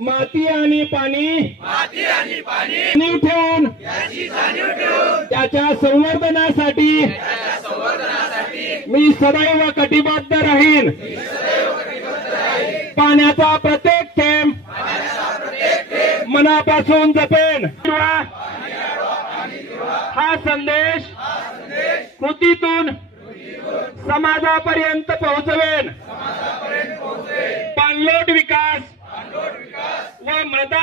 माती आणि पाणी जाणीव ठेवून त्याच्या संवर्धनासाठी मी सदैव कटिबद्ध राहीन. पाण्याचा प्रत्येक थेंब मनापासून जपेन. हा संदेश कृतीतून समाजापर्यंत पोहोचवेन. पाणलोट विकास व मृदा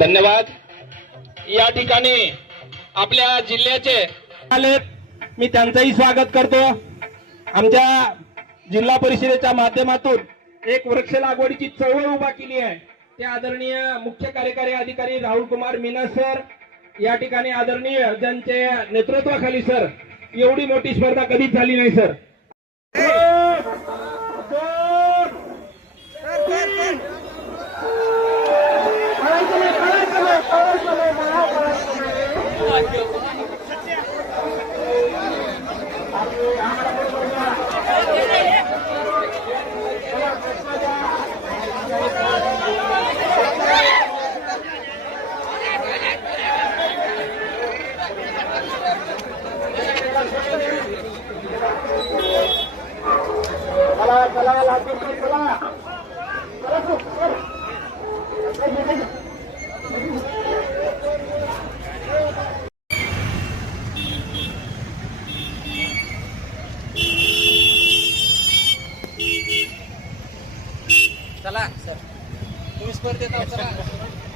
धन्यवाद. या ठिकाणी आपल्या जिल्ह्याचे आलेत, मी त्यांचंही स्वागत करतो. आमच्या जिल्हा परिषदेच्या माध्यमातून एक वृक्ष लागवडीची चळवळ उभा केली आहे. ते आदरणीय मुख्य कार्यकारी अधिकारी राहुल कुमार मीना सर या ठिकाणी आदरणीय ज्यांचे नेतृत्वाखाली सर एवढी मोठी स्पर्धा कधीच झाली नाही सर. चला सर, तुम्ही स्पर्धेत आहात. चला.